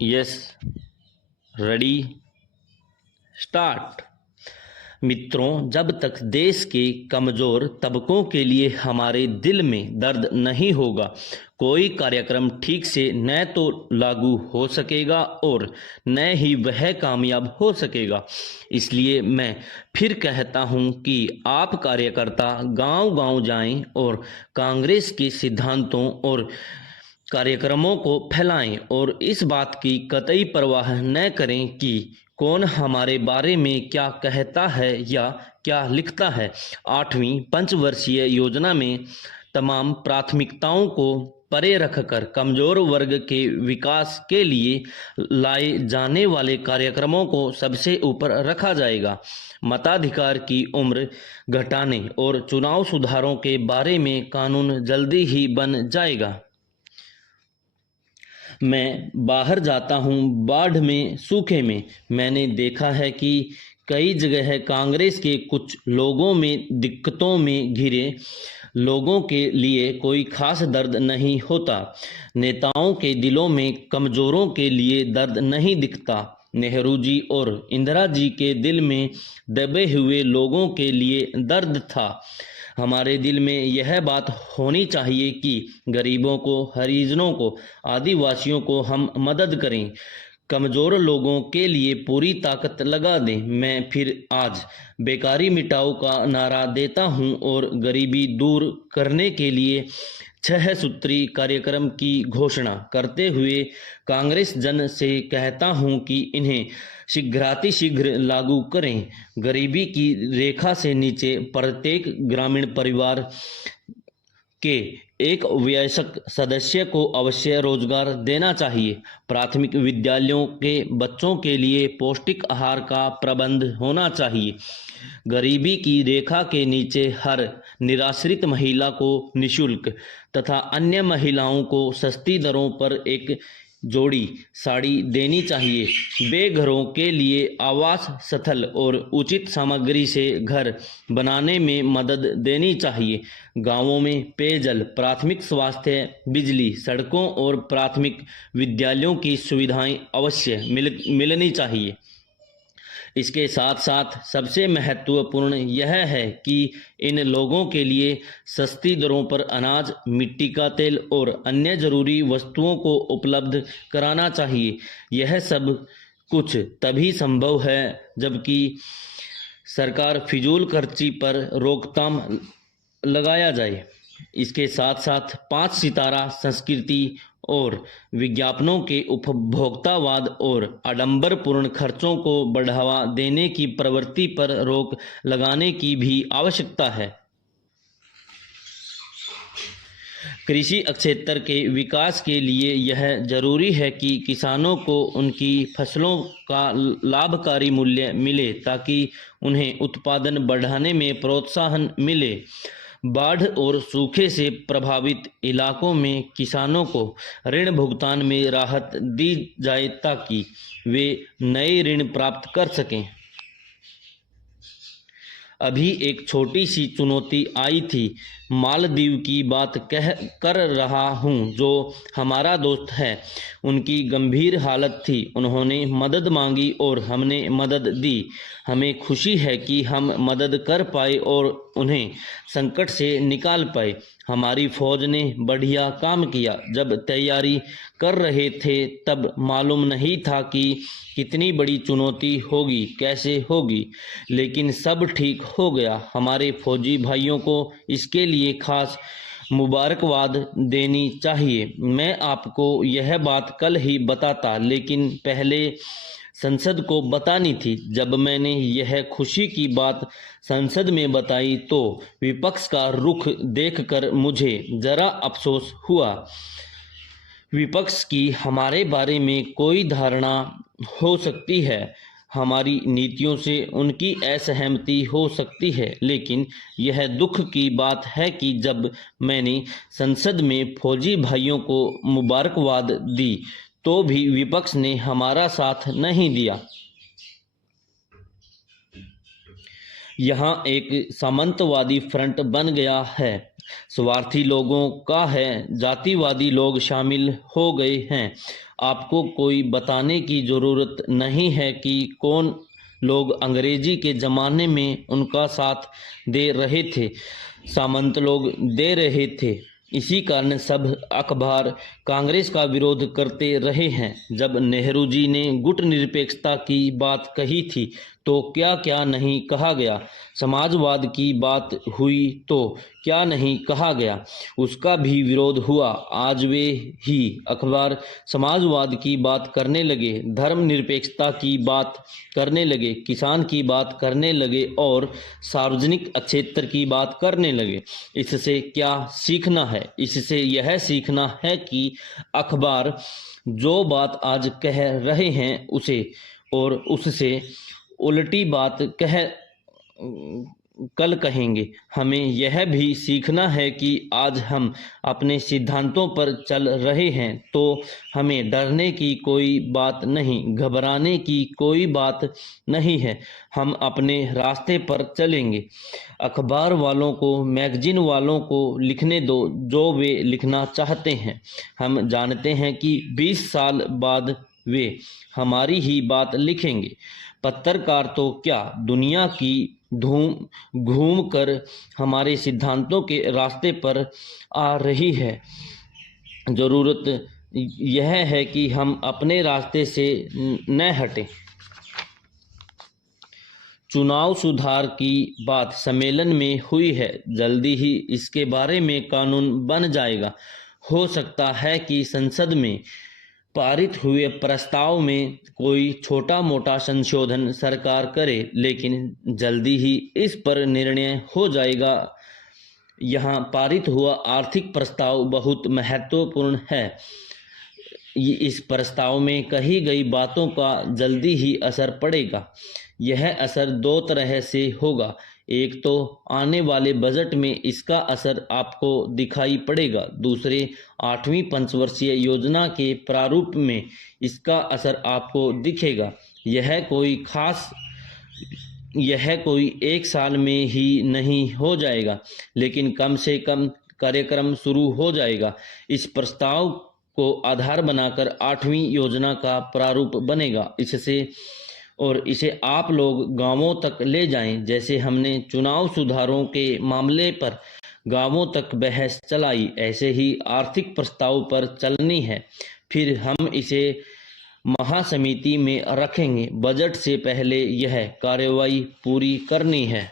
Yes, ready, start. मित्रों, जब तक देश के कमजोर तबकों के लिए हमारे दिल में दर्द नहीं होगा, कोई कार्यक्रम ठीक से न तो लागू हो सकेगा और न ही वह कामयाब हो सकेगा। इसलिए मैं फिर कहता हूं कि आप कार्यकर्ता गांव-गांव जाएं और कांग्रेस के सिद्धांतों और कार्यक्रमों को फैलाएं और इस बात की कतई परवाह न करें कि कौन हमारे बारे में क्या कहता है या क्या लिखता है। 8वीं पंचवर्षीय योजना में तमाम प्राथमिकताओं को परे रखकर कमजोर वर्ग के विकास के लिए लाए जाने वाले कार्यक्रमों को सबसे ऊपर रखा जाएगा। मताधिकार की उम्र घटाने और चुनाव सुधारों के बारे में कानून जल्दी ही बन जाएगा। मैं बाहर जाता हूं, बाढ़ में, सूखे में, मैंने देखा है कि कई जगह कांग्रेस के कुछ लोगों में दिक्कतों में घिरे लोगों के लिए कोई खास दर्द नहीं होता। नेताओं के दिलों में कमजोरों के लिए दर्द नहीं दिखता। नेहरू जी और इंदिरा जी के दिल में दबे हुए लोगों के लिए दर्द था। हमारे दिल में यह बात होनी चाहिए कि गरीबों को, हरिजनों को, आदिवासियों को हम मदद करें, कमज़ोर लोगों के लिए पूरी ताकत लगा दें। मैं फिर आज बेकारी मिटाओ का नारा देता हूं और गरीबी दूर करने के लिए 6 सूत्री कार्यक्रम की घोषणा करते हुए कांग्रेस जन से कहता हूं कि इन्हें शीघ्रातिशीघ्र लागू करें। गरीबी की रेखा से नीचे प्रत्येक ग्रामीण परिवार के एक वयस्क सदस्य को अवश्य रोजगार देना चाहिए। प्राथमिक विद्यालयों के बच्चों के लिए पौष्टिक आहार का प्रबंध होना चाहिए। गरीबी की रेखा के नीचे हर निराश्रित महिला को निःशुल्क तथा अन्य महिलाओं को सस्ती दरों पर एक जोड़ी साड़ी देनी चाहिए। बेघरों के लिए आवास स्थल और उचित सामग्री से घर बनाने में मदद देनी चाहिए। गांवों में पेयजल, प्राथमिक स्वास्थ्य, बिजली, सड़कों और प्राथमिक विद्यालयों की सुविधाएं अवश्य मिलनी चाहिए। इसके साथ साथ सबसे महत्वपूर्ण यह है कि इन लोगों के लिए सस्ती दरों पर अनाज, मिट्टी का तेल और अन्य जरूरी वस्तुओं को उपलब्ध कराना चाहिए। यह सब कुछ तभी संभव है जबकि सरकार फिजूल खर्ची पर रोकथाम लगाया जाए। इसके साथ साथ 5 सितारा संस्कृति और विज्ञापनों के उपभोक्तावाद और आडंबरपूर्ण खर्चों को बढ़ावा देने की प्रवृत्ति पर रोक लगाने की भी आवश्यकता है। कृषि क्षेत्र के विकास के लिए यह जरूरी है कि किसानों को उनकी फसलों का लाभकारी मूल्य मिले ताकि उन्हें उत्पादन बढ़ाने में प्रोत्साहन मिले। बाढ़ और सूखे से प्रभावित इलाकों में किसानों को ऋण भुगतान में राहत दी जाए ताकि वे नए ऋण प्राप्त कर सकें। अभी एक छोटी सी चुनौती आई थी। मालदीव की बात कर रहा हूँ, जो हमारा दोस्त है। उनकी गंभीर हालत थी। उन्होंने मदद मांगी और हमने मदद दी। हमें खुशी है कि हम मदद कर पाए और उन्हें संकट से निकाल पाए। हमारी फौज ने बढ़िया काम किया। जब तैयारी कर रहे थे तब मालूम नहीं था कि कितनी बड़ी चुनौती होगी, कैसे होगी, लेकिन सब ठीक हो गया। हमारे फौजी भाइयों को इसके लिए खास मुबारकबाद देनी चाहिए। मैं आपको यह बात कल ही बताता, लेकिन पहले संसद को बतानी थी। जब मैंने यह खुशी की बात संसद में बताई तो विपक्ष का रुख देखकर मुझे जरा अफसोस हुआ। विपक्ष की हमारे बारे में कोई धारणा हो सकती है, हमारी नीतियों से उनकी असहमति हो सकती है, लेकिन यह दुख की बात है कि जब मैंने संसद में फौजी भाइयों को मुबारकबाद दी तो भी विपक्ष ने हमारा साथ नहीं दिया। यहाँ एक सामंतवादी फ्रंट बन गया है। स्वार्थी लोगों का है, जातिवादी लोग शामिल हो गए हैं। आपको कोई बताने की ज़रूरत नहीं है कि कौन लोग अंग्रेजी के ज़माने में उनका साथ दे रहे थे, सामंत लोग दे रहे थे। इसी कारण सब अखबार कांग्रेस का विरोध करते रहे हैं। जब नेहरू जी ने गुट निरपेक्षता की बात कही थी तो क्या क्या नहीं कहा गया, समाजवाद की बात हुई तो क्या नहीं कहा गया, उसका भी विरोध हुआ। आज वे ही अखबार समाजवाद की बात करने लगे, धर्मनिरपेक्षता की बात करने लगे, किसान की बात करने लगे और सार्वजनिक क्षेत्र की बात करने लगे। इससे क्या सीखना है? इससे यह सीखना है कि अखबार जो बात आज कह रहे हैं उसे और उससे उल्टी बात कल कहेंगे। हमें यह भी सीखना है कि आज हम अपने सिद्धांतों पर चल रहे हैं तो हमें डरने की कोई बात नहीं, घबराने की कोई बात नहीं है। हम अपने रास्ते पर चलेंगे। अखबार वालों को, मैगजीन वालों को लिखने दो जो वे लिखना चाहते हैं। हम जानते हैं कि 20 साल बाद वे हमारी ही बात लिखेंगे। पत्रकार तो क्या, दुनिया की घूम कर हमारे सिद्धांतों के रास्ते पर आ रही है। ज़रूरत यह है कि हम अपने रास्ते से न हटें। चुनाव सुधार की बात सम्मेलन में हुई है, जल्दी ही इसके बारे में कानून बन जाएगा। हो सकता है कि संसद में पारित हुए प्रस्ताव में कोई छोटा मोटा संशोधन सरकार करे, लेकिन जल्दी ही इस पर निर्णय हो जाएगा। यहाँ पारित हुआ आर्थिक प्रस्ताव बहुत महत्वपूर्ण है। इस प्रस्ताव में कही गई बातों का जल्दी ही असर पड़ेगा। यह असर दो तरह से होगा। एक तो आने वाले बजट में इसका असर आपको दिखाई पड़ेगा, दूसरे 8वीं पंचवर्षीय योजना के प्रारूप में इसका असर आपको दिखेगा। यह कोई एक साल में ही नहीं हो जाएगा, लेकिन कम से कम कार्यक्रम शुरू हो जाएगा। इस प्रस्ताव को आधार बनाकर 8वीं योजना का प्रारूप बनेगा। इसे आप लोग गांवों तक ले जाएं, जैसे हमने चुनाव सुधारों के मामले पर गांवों तक बहस चलाई, ऐसे ही आर्थिक प्रस्ताव पर चलनी है। फिर हम इसे महासमिति में रखेंगे। बजट से पहले यह कार्रवाई पूरी करनी है।